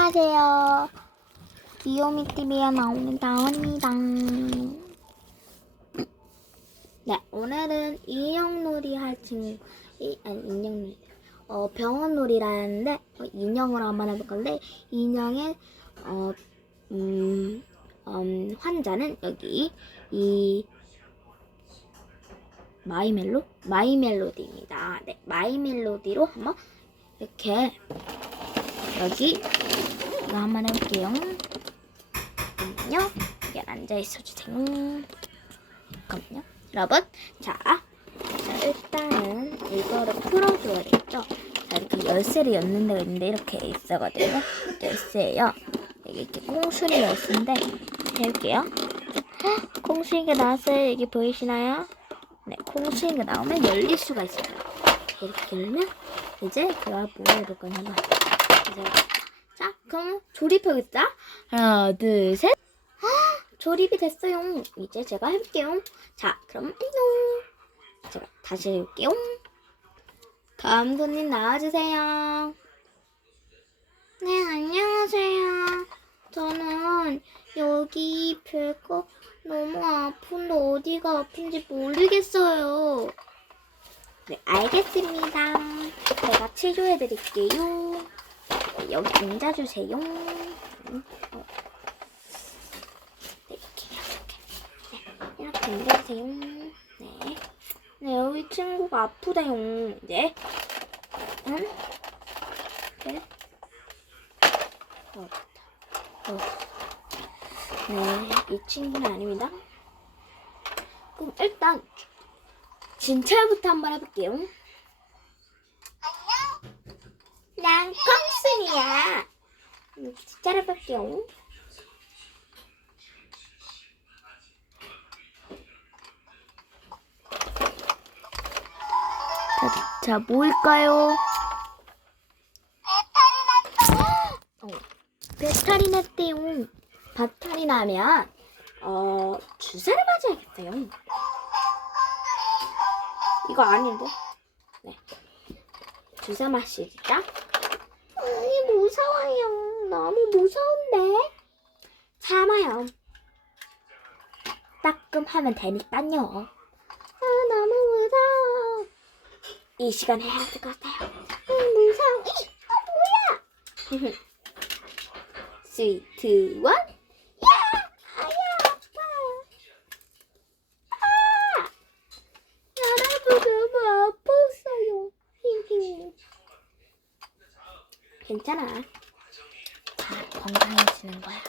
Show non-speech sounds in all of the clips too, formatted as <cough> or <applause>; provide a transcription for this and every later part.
안녕하세요. 귀요미 TV에 나오는 다원입니다. 네, 오늘은 인형놀이 할 친구, 이, 아니 인형놀이, 어 병원놀이라는데 어, 인형으로 한번 해볼 건데 인형의 어, 음, 음, 환자는 여기 이 마이멜로 마이멜로디입니다. 네, 마이멜로디로 한번 이렇게 여기 이거 한번 해볼게요. 잠깐만요. 여기 앉아있어 주세요. 잠깐만요. 여러분, 자, 자, 일단은 이거를 풀어줘야겠죠. 자, 이렇게 열쇠를 였는 데가 있는데 이렇게 있어가지고 열쇠예요. 여기 이렇게 꽁수리 열쇠인데 해볼게요. 헉, 콩수이가 나왔어요. 여기 보이시나요? 네, 콩수이가 나오면 열릴 수가 있어요. 이렇게 열면 이제 제가 뭐 해볼 거냐면 이제 자, 그럼 조립해보겠다. 하나, 둘, 셋. 헉, 조립이 됐어요. 이제 제가 해볼게요. 자, 그럼 안녕. 제가 다시 해볼게요. 다음 손님 나와주세요. 네, 안녕하세요. 저는 여기 배가 너무 아픈데 어디가 아픈지 모르겠어요. 네, 알겠습니다. 제가 치료해드릴게요. 네, 여기 앉아주세요. 음, 어. 네, 이렇게, 이렇게. 네, 이렇게 앉아주세요. 네. 네, 여기 친구가 아프대요. 이제. 응? 네. 어, 어. 네, 이 친구는 아닙니다. 그럼 일단 진찰부터 한번 해볼게요. 난 콩 순이야. 음, 진찰해볼게요. 자, 자, 뭘까요? 어, 배탈이 났대요. 배탈이 나면 어 주사를 맞아야겠어요. 이거 아닌데? 네. 주사 마시자. 이 무서워요. 너무 무서운데? 참아요. 따끔 하면 되니까요. 아, 너무 무서워. 이 시간 해야 될 것 같아요. 아, 무서워. 이, 아, 뭐야? 3, 2, 1. 괜찮아. 다 건강해지는 거야.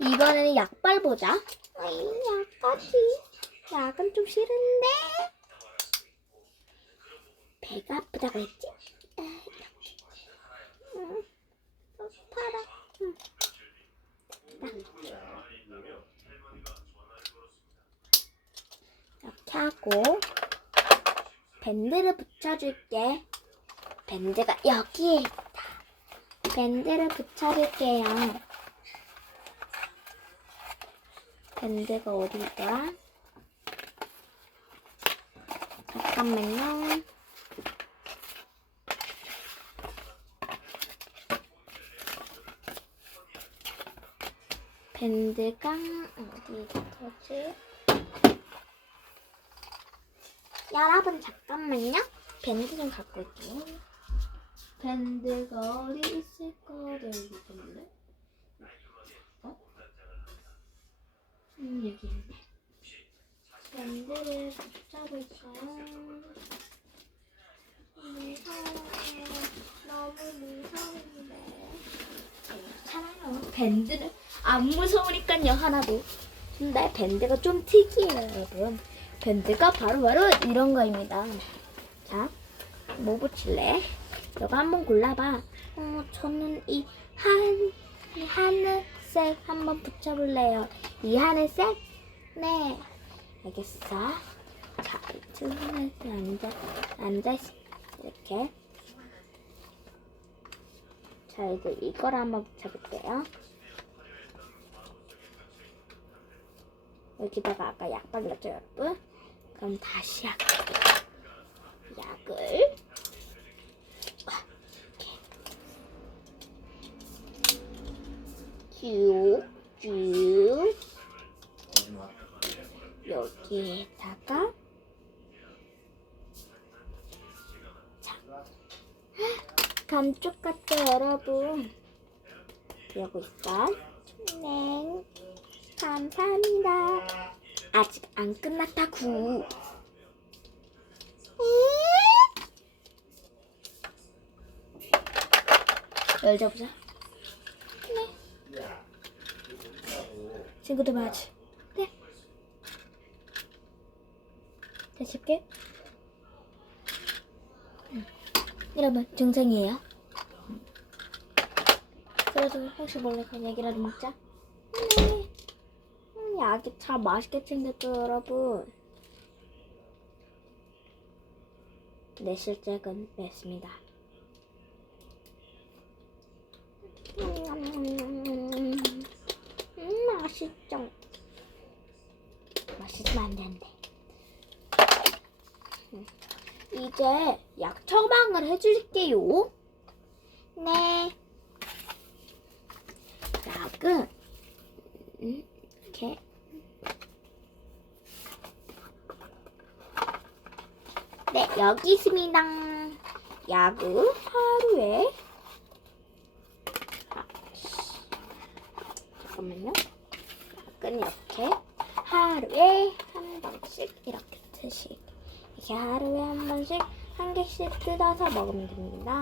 이번에는 약발 보자. 아이, 약까지. 약은 좀 싫은데. 배가 아프다고 했지? 아, 이렇게. 응. 아파라. 응. 이렇게 하고 밴드를 붙여줄게. 밴드가 여기에. 밴드를 붙여줄게요. 밴드가 어디 있더라? 잠깐만요. 밴드가 어디 있었지? 여러분 잠깐만요. 밴드 좀 갖고 올게요. 밴드가 어디 있을까? 내가 여기 있는데. 어? 음 여기 있네. 밴드를 붙여볼까요? 무서워요. 너무 무서운데. 괜찮아요. 밴드는 안 무서우니까요 하나도. 근데 밴드가 좀 특이해요 여러분. 밴드가 바로바로 이런 거입니다. 자, 뭐 붙일래? 너가 한번 골라봐. 어, 저는 이 한, 이 하늘색 한번 붙여볼래요. 이 하늘색? 네. 알겠어. 자, 이쪽에 앉아, 앉아, 이렇게. 자, 이제 이걸 한번 붙여볼게요. 여기다가 아까 약 발랐죠, 여러분? 그럼 다시 할게요. 약을 아, 이렇게 쭉 쭉 여기에다가 자 감쪽 같죠 여러분. 그리고 일단 네. 감사합니다. 아직 안 끝났다구 열자 보자 네 친구들 맞지. 네. 다시 할게. 여러분 정상이에요? 그래도 혹시 몰래 얘기라도 먹자. 네 음, 약이 참 맛있게 생겼죠 여러분. 내 실적은 뺐습니다. 음, 음, 맛있죠. 맛있으면 안 되는데. 음, 이제 약 처방을 해줄게요. 네. 약은 음, 이렇게 네 여기 있습니다. 약은 하루에 잠깐만요. 약은 이렇게 하루에 한 번씩 이렇게 드시. 이렇게 하루에 한 번씩 한 개씩 뜯어서 먹으면 됩니다.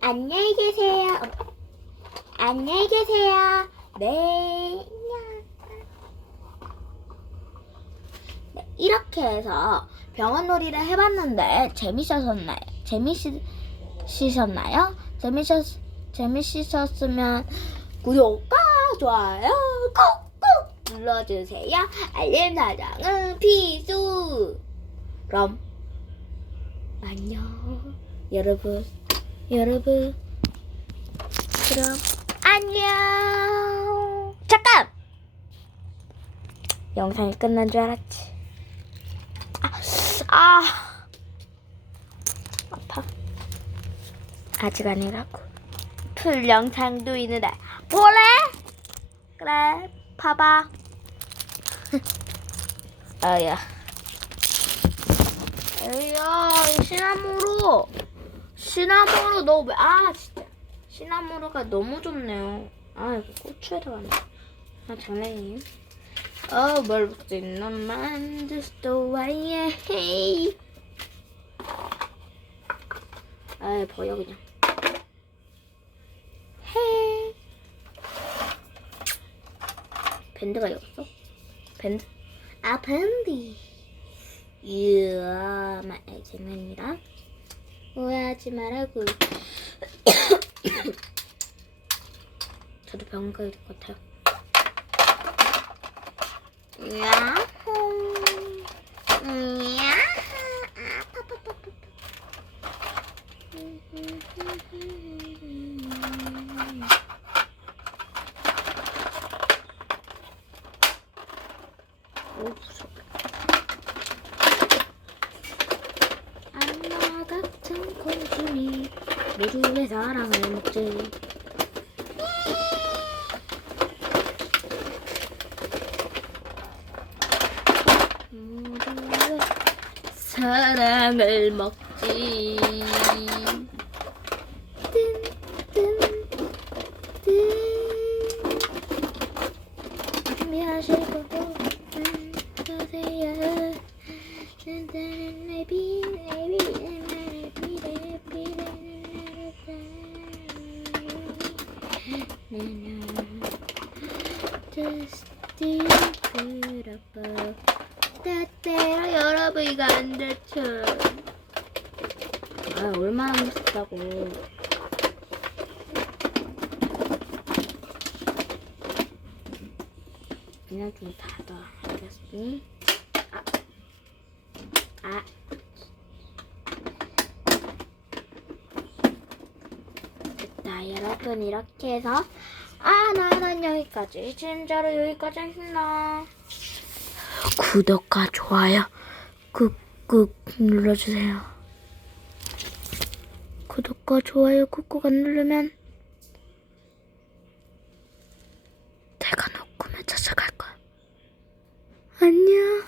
안녕히 계세요. 안녕히 계세요. 네. 네, 이렇게 해서 병원 놀이를 해봤는데 재밌으셨나요? 재밌으셨나요? 재밌었 재밌으셨으면 구독과 좋아요 꾹꾹 눌러주세요. 알림 설정은 필수. 그럼 안녕. 여러분 여러분. 그럼 안녕. 잠깐! 영상이 끝난 줄 알았지. 아, 아. 아파. 아직 아니라고. 풀 영상도 있는데. 볼래? 그래 봐봐 아야. 에이야 시나모로. 시나모로 너왜아 진짜. 시나모로가 너무 좋네요. 아 이거 고추에다 가네. 아 장난이에요? 어, 뭘 먹지? 너만 just 와이에 헤이. 아 버려 그냥. 헤 밴드가 여기 있어? 밴드? 아 밴드 이야 마 장난입니다. 오해하지 말라고. <coughs> 저도 병원 가야 될 것 같아요 야호 야 아파파파파 오 무서워 안나 같은 공주니 모두의 사랑을 먹지. 모두의 사랑을 먹지 just 그렇고 때때로 여러분 이거 안 다쳐 아 얼마나 무섭다고. 그냥 좀 닫아. 알겠니? 아, 아. 여러분 이렇게 해서 아, 나는 여기까지. 진짜로 여기까지 했나? 구독과 좋아요 꾹꾹 눌러주세요. 구독과 좋아요 꾹꾹 안 누르면 내가 녹음에 찾아갈 거야. 안녕.